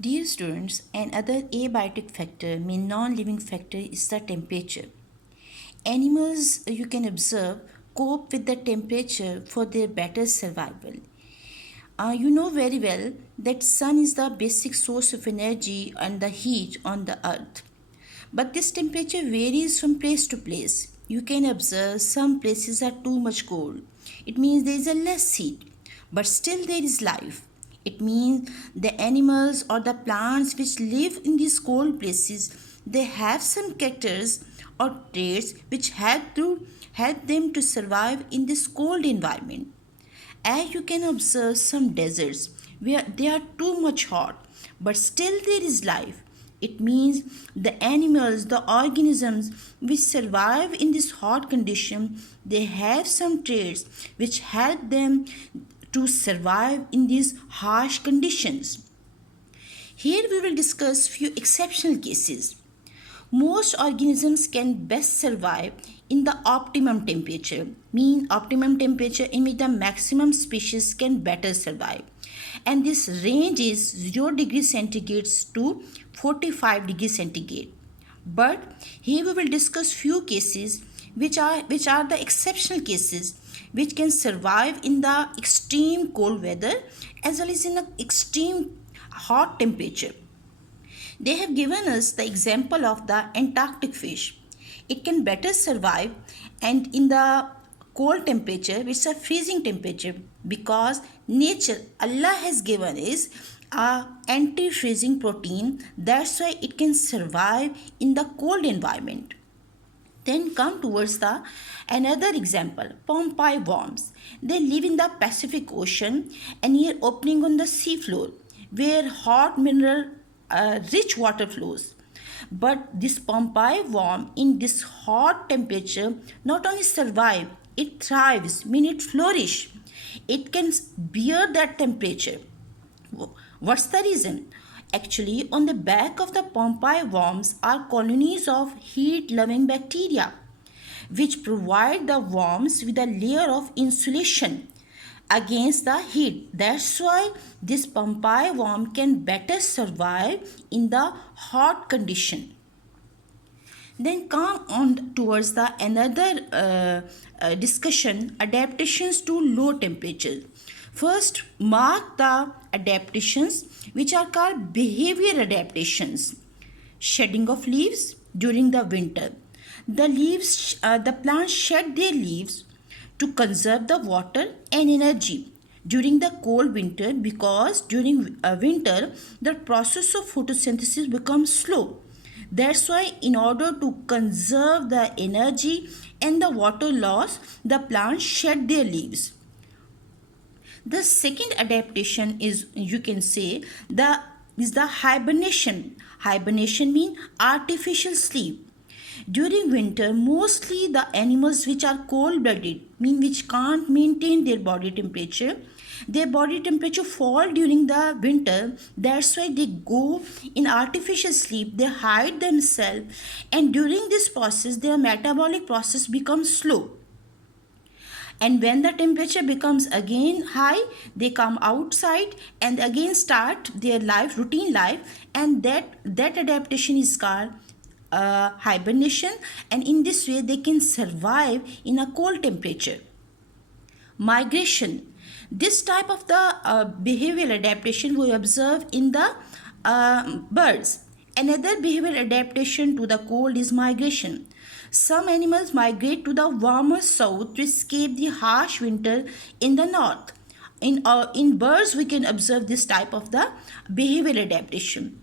Dear students, another abiotic factor, mean non-living factor, is the temperature. Animals you can observe cope with the temperature for their better survival. You know very well that sun is the basic source of energy and the heat on the earth. But this temperature varies from place to place. You can observe some places are too much cold. It means there is a less heat, but still there is life. It means the animals or the plants which live in these cold places, they have some characters or traits which help them to survive in this cold environment. As you can observe some deserts where they are too much hot, but still there is life. It means the animals, the organisms which survive in this hot condition, they have some traits which help them to survive in these harsh conditions. Here we will discuss few exceptional cases. Most organisms can best survive in the optimum temperature, mean optimum temperature in which the maximum species can better survive. And this range is 0 degrees centigrade to 45 degrees centigrade. But here we will discuss few cases which are the exceptional cases which can survive in the extreme cold weather as well as in the extreme hot temperature. They have given us the example of the Antarctic fish. It can better survive and in the cold temperature, which is a freezing temperature, because nature, Allah has given is a anti-freezing protein. That's why it can survive in the cold environment. Then come towards the another example, Pompeii worms. They live in the Pacific Ocean and near opening on the seafloor where hot mineral rich water flows. But this Pompeii worm in this hot temperature not only survive, it thrives, mean it flourish. It can bear that temperature. What's the reason? Actually, on the back of the Pompeii worms are colonies of heat-loving bacteria, which provide the worms with a layer of insulation against the heat. That's why this Pompeii worm can better survive in the hot condition. Then come on towards the another discussion, adaptations to low temperature. First, mark the adaptations which are called behavior adaptations. Shedding of leaves during the winter. The plants shed their leaves to conserve the water and energy during the cold winter, because during winter the process of photosynthesis becomes slow. That's why in order to conserve the energy and the water loss, the plants shed their leaves. The second adaptation is, you can say, the hibernation. Hibernation means artificial sleep. During winter, mostly the animals which are cold-blooded, mean which can't maintain their body temperature fall during the winter. That's why they go in artificial sleep, they hide themselves, and during this process their metabolic process becomes slow. And when the temperature becomes again high, they come outside and again start their routine life, and that adaptation is called hibernation, and in this way they can survive in a cold temperature. Migration. This type of the behavioral adaptation we observe in the birds. Another behavioral adaptation to the cold is migration. Some animals migrate to the warmer south to escape the harsh winter in the north. In birds, we can observe this type of the behavioral adaptation.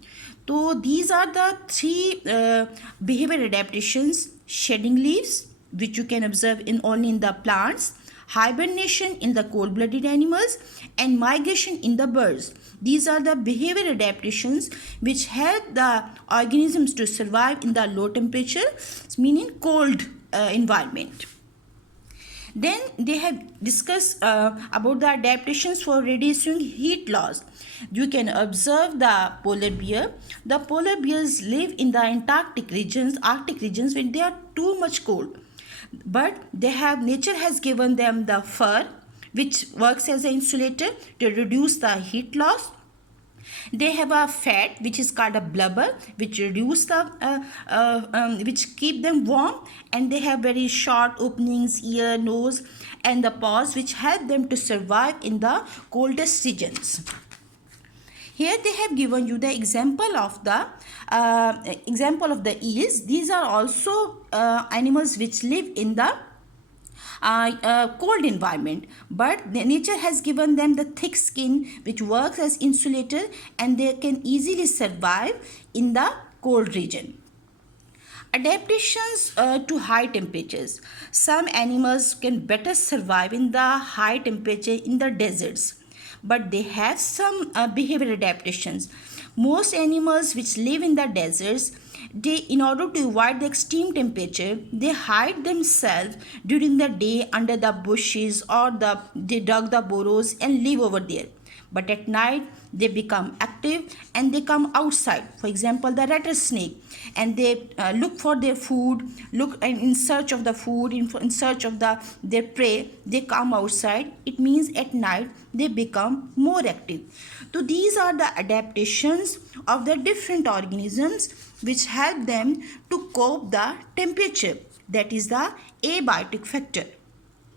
So these are the three behavioral adaptations: shedding leaves, which you can observe only in the plants, hibernation in the cold-blooded animals, and migration in the birds. These are the behavioral adaptations which help the organisms to survive in the low temperature, meaning cold environment. Then they have discussed about the adaptations for reducing heat loss. You can observe the polar bear. The polar bears live in the Arctic regions when they are too much cold. But nature has given them the fur, which works as an insulator to reduce the heat loss. They have a fat which is called a blubber, which reduce the which keep them warm, and they have very short openings, ear, nose, and the paws, which help them to survive in the coldest regions. Here they have given you the example of the eels. These are also animals which live in the cold environment, but nature has given them the thick skin which works as insulator, and they can easily survive in the cold region. Adaptations to high temperatures. Some animals can better survive in the high temperature in the deserts, but they have some behavior adaptations. Most animals which live in the deserts, they, in order to avoid the extreme temperature, they hide themselves during the day under the bushes, or they dug the burrows and live over there. But at night they become active and they come outside. For example, the rattlesnake, and they look for their food, look and in search of the food, in search of their prey. They come outside. It means at night they become more active. So these are the adaptations of the different organisms which help them to cope the temperature. That is the abiotic factor.